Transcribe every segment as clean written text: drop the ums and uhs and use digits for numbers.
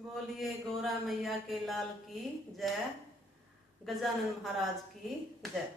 बोलिए गौरा मैया के लाल की जय, गजानन महाराज की जय।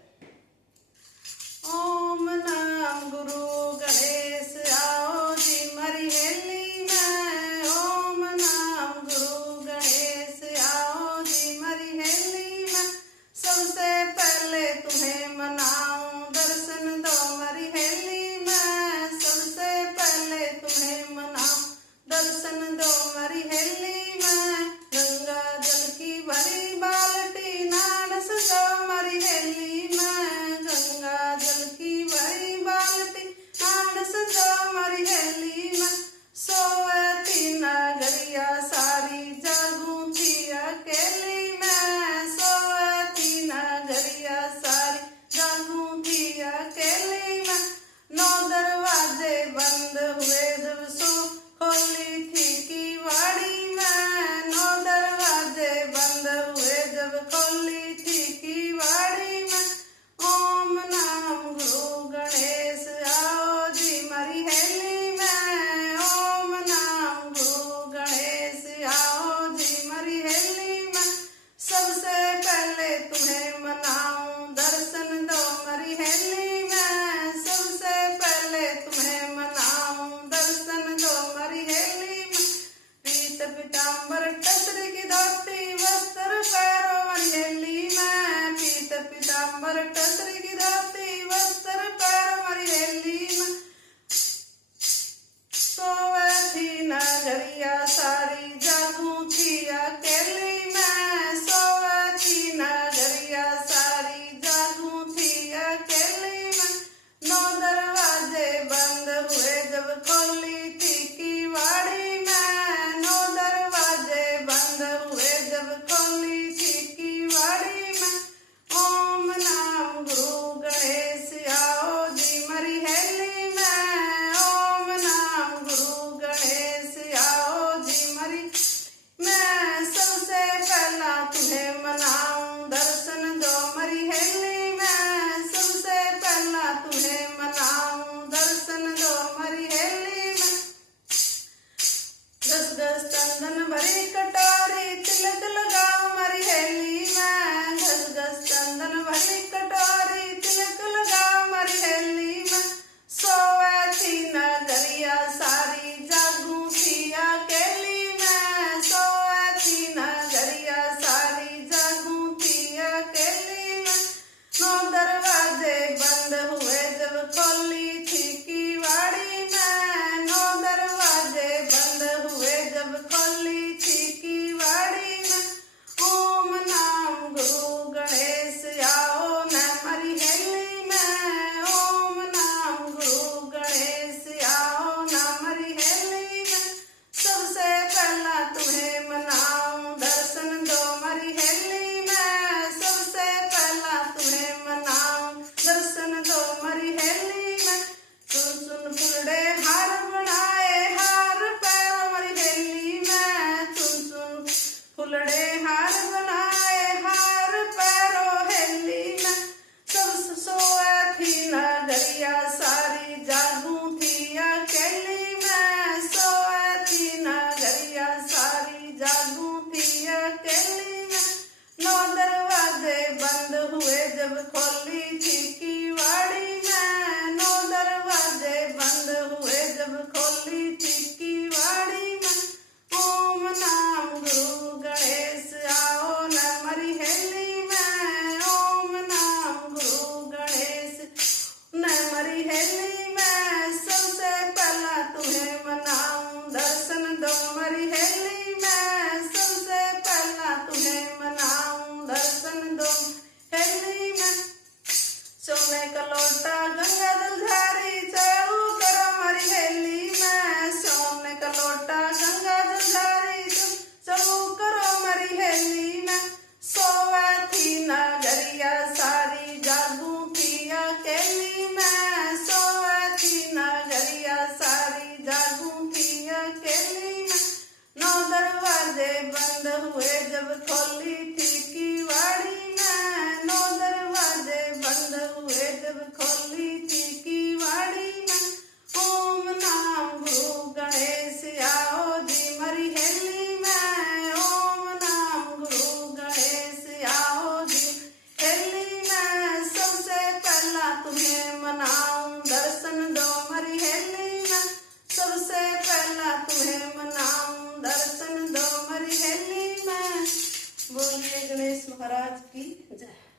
ओम नमः गुरु गणेश आओ जी मरी हेली में। ओम नमः गुरु गणेश आओ जी मरी हेली में। सबसे पहले तुम्हें मनाऊं दर्शन दो मरी हेली में। सबसे पहले तुम्हें मनाऊं दर्शन दो मरी हेली में। गंगा जल की भरी बाल्टी नान सजो मरी हेली में। गंगा जल की भरी बाल्टी नान सजो मरी हेली में। सोवती नगरिया सारी जागू थी अकेली में। सोवती नगरिया सारी जागू थी अकेली में। 9 दरवाजे बंद हुए जब सो खोली थी किवाड़ी में। 9 दरवाजे बंद हुए जब खोली थी किवाड़ी में। ओम नमः गुरु गणेश आओ जी मरी हेली में। ओम नमः गुरु गणेश आओ जी मरी हेली में। सबसे पहले तुम्हें मनाऊं दर्शन दो मरी हेली में। सबसे पहले तुम्हें मनाऊं दर्शन दो मरी हेली में। पीत पीताम्बर टसरी की धोती वस्त्र पैरों मरी हेली में। पीत पीताम्बर टसरी की धोती वस्त्र पैरों मरी हेली में। सोवती नगरिया सारी जागू थी अकेली में। सोवती नगरिया सारी जागू थी अकेली में। 9 दरवाजे बंद हुए जब खोली थी किवाड़ी में। 9 दरवाजे बंद हुए जब खोली थी किवाड़ी में। ओम नमः गुरु गणेश आओ जी मरी हेली में। ओम नमः गुरु गणेश आओ जी मरी मैं। सबसे पहला तुम्हें मनाऊं दर्शन दो मरी हेली में। सबसे पहला तुम्हें मनाऊं दर्शन दो मरी हेली में। 10 चंदन भरी कटोरी तिलक लगाओ मरी हेली में। 10 चंदन भरी कटोरी तिलक लगाओ मरी हेली में। सोवती नगरिया सारी जागू थी अकेली में। सोवती नगरिया सारी जागू थी अकेली में। 9 दरवाजे बंद हुए जब खोली थी किवाड़ी में। 9 दरवाजे बंद हुए जब खोली थी किवाड़ी में। ओम नमः गुरु गणेश आओ न मरी हेली में। ओम नमः गुरु गणेश आओ न मरी हेली में। सबसे पहला तुम्हें मनाऊं दर्शन दो मरी हेली में। सबसे पहला तुम्हें मनाऊं दर्शन दो मरी हेली में। सुन सुन फुलड़े हार बनाए हार पैरों मरी हेली में। सुन सुन फुलड़े हार बनाए हार पैरों हेली में। सब सोवती नगरिया सारी जागू थी अकेली में। सोवती नगरिया सारी जागू थी अकेली में। 9 दरवाजे बंद हुए जब खोली थी किवाड़ी में। 9 दरवाजे बंद हुए जब खोली थी किवाड़ी में। ओम नमः गुरु गणेश आओ न मरी हेली में। ओम नमः गुरु गणेश न मरी हेली में। सबसे पहला तुम्हें मनाऊं दर्शन दो मरी हेली में। सबसे पहला तुम्हें मनाऊं दर्शन दो हेली में। सोने का लोटा गंगा जलधारी चाऊ करो मरी हेली में। सोने का लोटा गंगा जलधारी चाऊ करो मरी हेली में। सोवती नगरिया सारी जागू थी अकेली में। सोवती नगरिया सारी जागू थी अकेली में। 9 दरवाजे बंद हुए जब खोली थी किवाड़ी में। 9 दरवाजे बंद हुए जब खोली थी किवाड़ी में। ओम नमः गुरु गणेश आओ जी मरी हेली में। गणेश महाराज की जय।